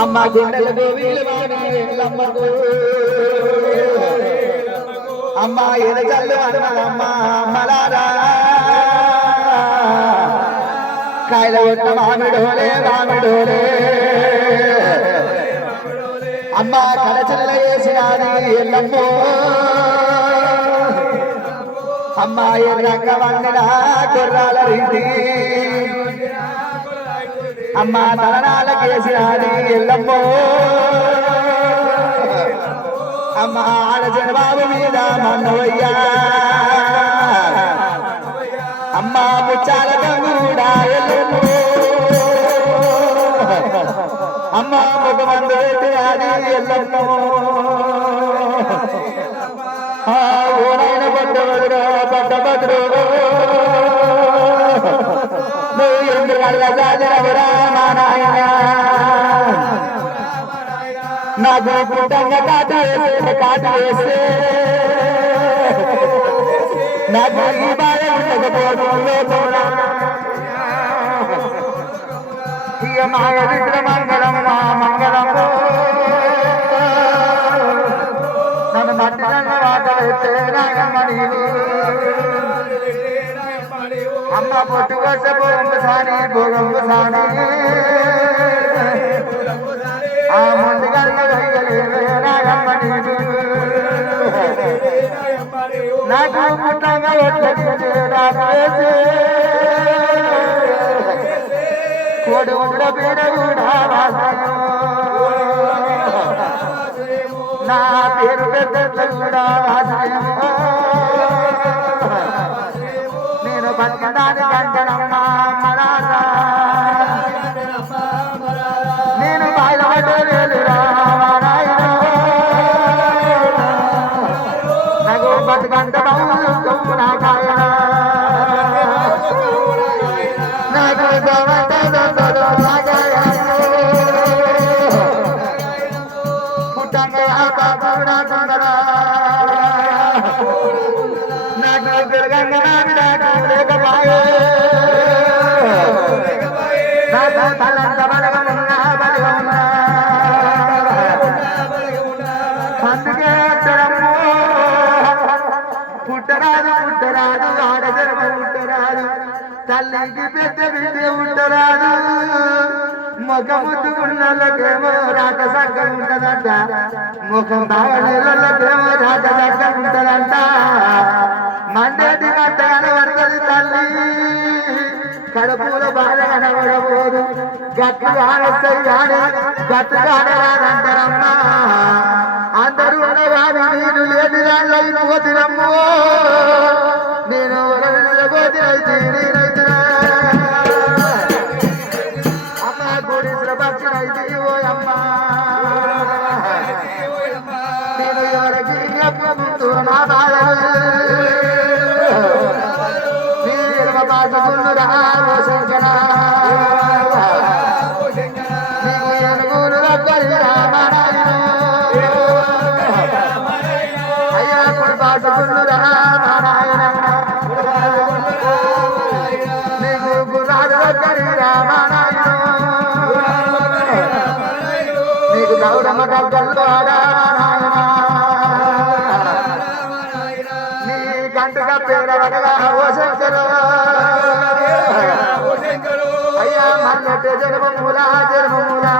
అమ్మ గుండెలకు వీలమ్మకు అమ్మ ఎదజల్లు అమ్మ అమ్మలారా కాయల ఒట్ట మామిడోలే మామిడోలే అమ్మ కడచల వేసినది ఎల్లమ్మో అమ్మ ఎర్రంగ వండిన గుర్రాల రీతి అమ్మ తలనాలకేసినది ఎల్లమ్మో అమ్మ ఆడజన బాబు మీద మన్నవయ్యా అమ్మ ముచ్చాల కూడా ఎల్లమ్మో అమ్మ ముఖమందు పెట్టినది ఎల్లమ్మో ఓనైన పడ్డవదురా పడ్డభద్రు నువ్వు ఎందుకల్లా సాజనవురా మా నాయన నాకు పుట్టంగా కాటు వేస్తే నాకు ఈ బాధ ఉండకపోవడంలో ఇక మాయ విద్ర మంగళం మా మంగళము నన్ను మట్టిన వాటలైతే నాయమ్మ నీవు అమ్మ పొట్టు వస్తే భోగంబు సాని ఆ ముందుగా నాయమ్మ నీవు నాకు పుట్టంగా కోడి ఉండ పీడ కూడా నా పేరు పెద్ద కూడా నేను బతకడానికి అంటనమ్మా నేను బయలుదేరురా నాకు బతుకంట పుట్టరాదు పుట్టరాదు ఆడజన్మ పుట్టరాదు తల్లికి పెద్ద బిడ్డ పుట్టరాదు ముఖముద్దుకున్నకేమో రాత సగ్గం ఉంటదంట ముఖం బావనేళ్ళకేమో రాత సగ్గం ఉంటదంట మండేటి గట్ట కనబడుతుంది తల్లి కడుపుల బాధ కనబడబోదు గట్లు కానొస్తాయి కానీ గట్లు కానరాదంటారమ్మా అందరూ ఉన్నవాడు నేను లేని దాంట్లో పోతినమ్మో నేను పోతినైతే నేనైతే అమ్మ గుడిసిన భక్తులైతే ఓ అమ్మ నేను ఎవరికి ముందు నా బాధ పాటుకున్ను రామో శంకర నీకు ఎనుగులు దగ్గరి రామనాయన అయ్యా కుడి పాటుకున్ను రామనాయన నీకు గుర్రాలు దగ్గరి రామనాయన నీకు గౌరమ్మ దగ్గరలో రామనాయన నీ గంటగా పేరవడగా ఓ శంకర అయ్యా మన్నట్టు జన్మమూలా జన్మమూలా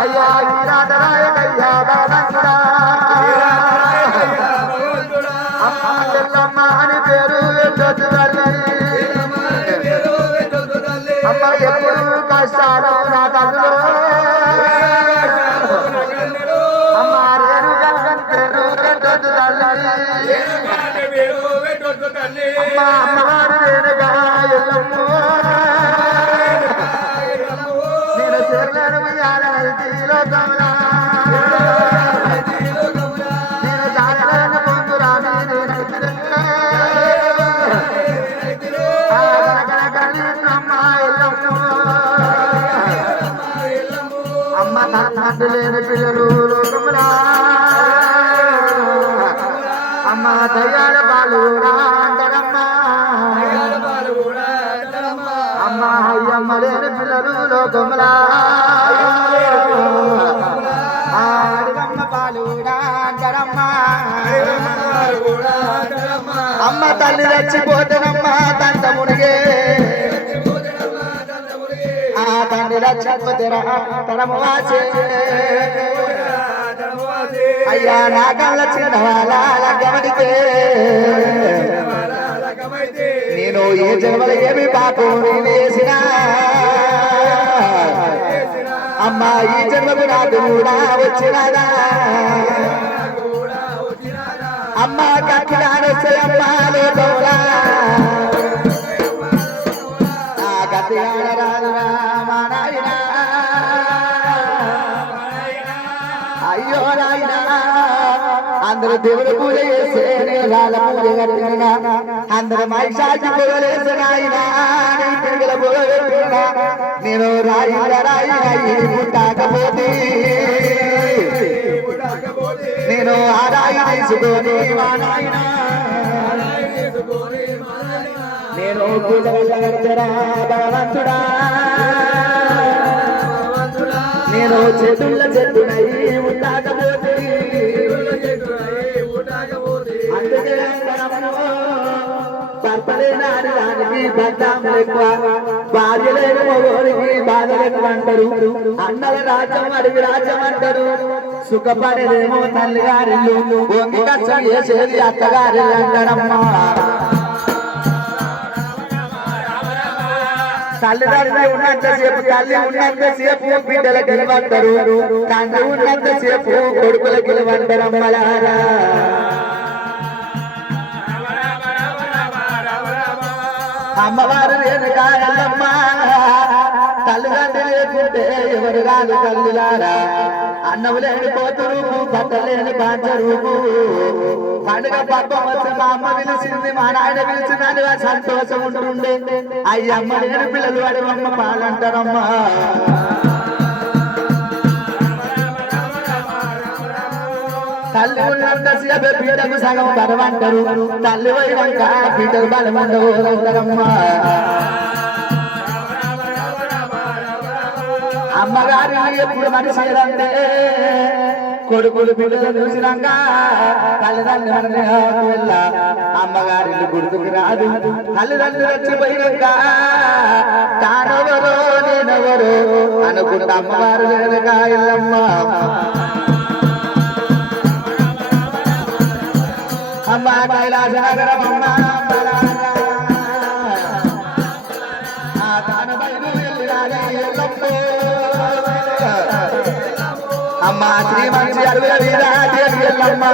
అయ్యా ఈనాథరాయకయ్యా బాలంకుడా అమ్మ చెల్లమ్మ అని పేరు పెట్టొద్దు తల్లి అమ్మ ఎప్పుడు కష్టాలు నా తల్లు అమ్మ రేణు కల్లని పేరు పెట్టొద్దు తల్లి అమ్మ అమ్మవారు రేణుగా ఎల్లమ్మ నేను చెల్లను లోకంలో నేను జాగ్రత్త పొందురా అమ్మ తండ్రి లేని పిల్లలు లోకములా అమ్మ దయ్యాల బాలు అంటారమ్మా అమ్మ అయ్య అయ్యమ్మలేని పిల్లలు లోకములా అడిగమ్మ పాలు అంటారమ్మా అమ్మ తల్లి రచ్చిపోతేనమ్మా తంత మునిగే ఆ తండ్రి రచ్చిపోతేరా తరము వాసే అయ్యా నా కళ్ళ చిన్నవాళ్ళ గమనితే నేను ఏ జన్మలో ఏమి పాపం వేసినా అమ్మా ఈ జన్మకు నాకు కూడా వచ్చినదా అమ్మా కట్టినాడొస్తే అమ్మా లోకములా నా కట్టినాడ రాదురా మా నాయన అయ్యో నాయన అందరూ దేవుడు పూజ చేస్తే నేను రాళ్ళ పూజ కట్టినా అందరూ మైషాకి పూజలేసే నాయన పిల్లల పూజ పెట్టినా నేను రాయి పుట్టాకపోతే నేను ఆ రాయి తీసుకొని మా నాయన నేను పూజ కట్టరా భగవంతుడా నేను చేతుల్లో చెట్టునై ఉండకపోతే అందుకే భర్తలేని ఆడదానికి భర్తాములు ఎక్కువ భార్య లేని మగోడికి బాధలు ఎక్కువ అంటారు అన్నల రాజ్యం అడిగి రాజ్యం అంటారు సుఖపడేదేమో తల్లిగారిల్లు ఒంగి కష్టం చేసేది అత్తగారి అంటారమ్మా తల్లిదండ్రులు ఉన్నంతసేపు తల్లి ఉన్నంతసేపు బిడ్డల గెలవంటారు తండ్రి ఉన్నంతసేపు కొడుకుల గెలవంటారమ్మలారా అమ్మవారు రేణుకాయలమ్మ తల్లిదండ్రి లేకుంటే ఎవరు కాదు తల్లిలారా అన్నం లేని పోతురు బట్టలేని బాంచరుపు పండుగ పబ్బం వచ్చి మా అమ్మ పిలిచింది మా నాయన పిలిచిందని సంతోషం ఉంటుండే అయ్యమ్మ లేని పిల్లలు అడవమ్మ పాలంటారమ్మా తల్లి ఉన్నంతసేపు బిడ్డకు సగం బలమంటారు తల్లి పోయినాక బిడ్డకు బలమంటారమ్మా అమ్మగారి ఎప్పుడు మనిషి అంటే కొడుకులు బిడ్డలు చూసినాక తల్లిదండ్రులు వెళ్ళ అమ్మగారి గుర్తుకు రాదు తల్లిదండ్రులు వచ్చిపోయినాక తానెవరో నేనెవరో అనుకుంటా అమ్మగారు లేదుగా ఇల్లమ్మ అమ్మ కైలాస నగరమమ్మ అమ్మ శ్రీ మంచి అరువుల దేవి ఎల్లమ్మ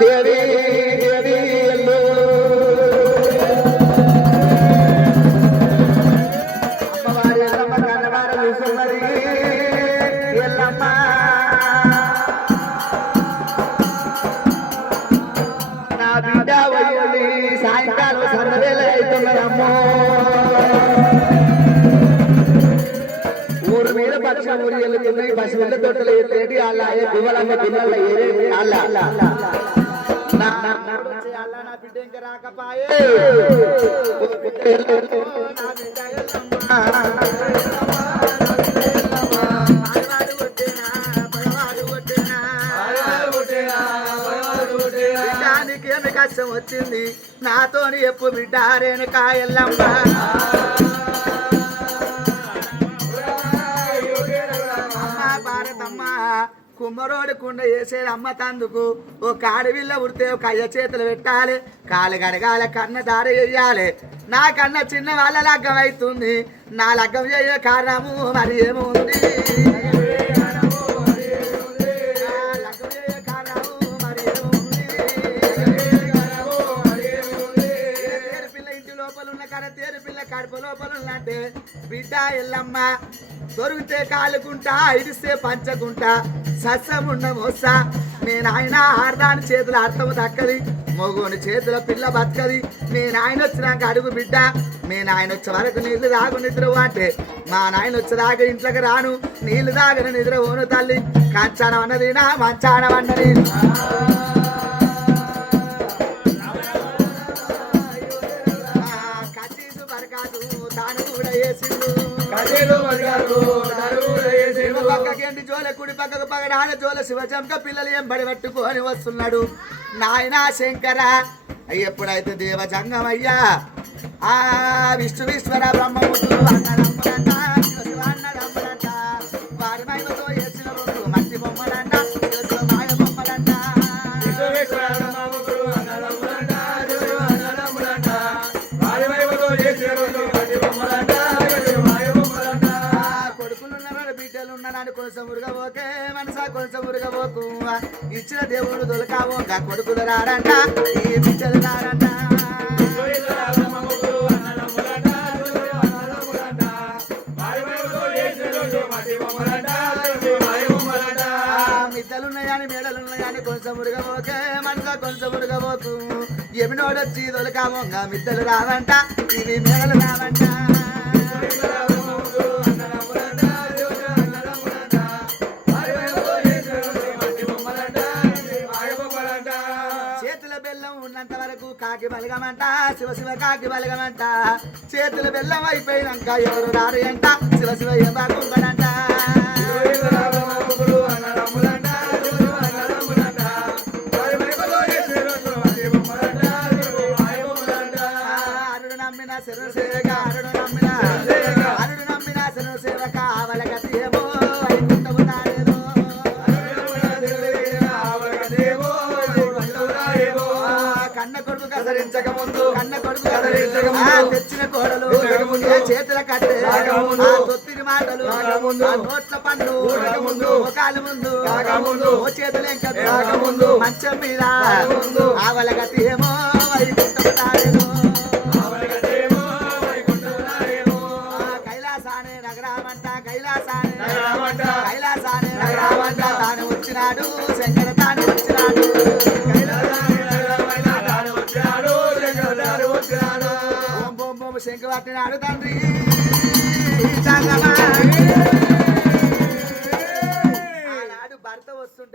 దేవి దేవి అమ్మవారి ఎల్లమ్మ కన్నవార చూస్తున్నది ఎల్లమ్మ నా బిడ్డ వయ్యుంది సాయంకాలం సర్వేల అవుతున్నదమ్మో మీద పక్షం ఊరి వెళ్తుంది పశువుల తోటలు ఏరేటి అలా గువ్వలమ్మ పిల్లల ఏరేటి అలా నా బిడ్డ ఇంకా రాకపాయే బిడ్డానికి కష్టం వచ్చింది నాతోని ఎప్పుడు బిడ్డ రేణుకాయల్లమ్మ కుమ్మరోడు కుండ వేసేది అమ్మ తందుకు ఓ కాడివిల్ల ఉడితే ఒక అయ్య చేతులు పెట్టాలి కాలు గడగాలి కన్న దారి వేయాలి నా కన్న చిన్న వాళ్ళ లగ్గం అవుతుంది నా లగ్గం చేయే కారణము మరి ఏముంది పిల్ల ఇంటి లోపల ఉన్న కడ తేరు పిల్ల కడుపు లోపల ఉన్నట్టే బిడ్డ ఎల్లమ్మ దొరికితే కాలుకుంటా ఇడిస్తే పంచకుంటా సస్యమున్న మోస నేను ఆయన ఆడదాని చేతుల అర్థము దక్కది మొగుని చేతుల పిల్ల బతకది నేను ఆయన వచ్చినాక అడుగు బిడ్డ నేను ఆయన వచ్చే వరకు నీళ్లు దాగు నిద్ర అంటే మా నాయన వచ్చేదాకా ఇంట్లోకి రాను నీళ్లు దాగన నిద్ర ఓను తల్లి కంచానం అన్నది నా మంచానం అన్నది కచీసు మరిగాదు తాను కూడా వేసిండు పక్కకేంటి జోల కుడి పక్కకు పగడాన జోల శివజంక పిల్లలు ఏం బడి పట్టుకొని వస్తున్నాడు నాయనా శంకర ఎప్పుడైతే దేవజంగమయ్యా ఆ విశ్వేశ్వర బ్రహ్మముడు అన్నదమ్ములంట శివ అన్నదమ్ములంట వారి మహిమతో వేసిన రోజు మట్టి బొమ్మలంట శివ మాయ బొమ్మలంట కొడుకులున్నారని బిడ్డలున్నారని కొంచెం ఉరగబోకే మనసా కొంచెం ఉరగబోకు ఇచ్చిన దేవుడు దొలకాబోక కొడుకులు రారంట ఈ బిడ్డలు రారంట మిద్దలున్నాయని మేడలున్నాయని కొంచెం ఉరగబోకే మనసా కొంచెం ఉరగబోకు ఎమినోడొచ్చి దొలకాబోక మిద్దలు రావంట ఇవి మేడలు రావంట ఉన్నంత వరకు కాకి బలగమంట శివ శివ కాకి బలగమంట చేతుల బెల్లం అయిపోయినాక ఎవరు రారు అంట శివ శివ ఏం బాగుంటాడంట అరుడు నమ్మిన శరణ సేవక అరుడు నమ్మిన శరణ సేవక అవల గతి ఏమో వైకుంఠము నాడేదో కన్న కొడుకు కదరించక ముందు తెచ్చిన కోడలు చేతుల కట్టే తొత్తిరి మాటలు నోట్ల పండ్లు ముఖాలు ముందు ఓ చేతులు ముందు మంచం మీద ఆవల గతి ఏమో వైకుంఠము కైలాసానే నగరామంట కైలాసానే నగరామంట తాను వచ్చినాడు శంకర తాను వచ్చినాడు శంఖ పట్టినాడు తండ్రి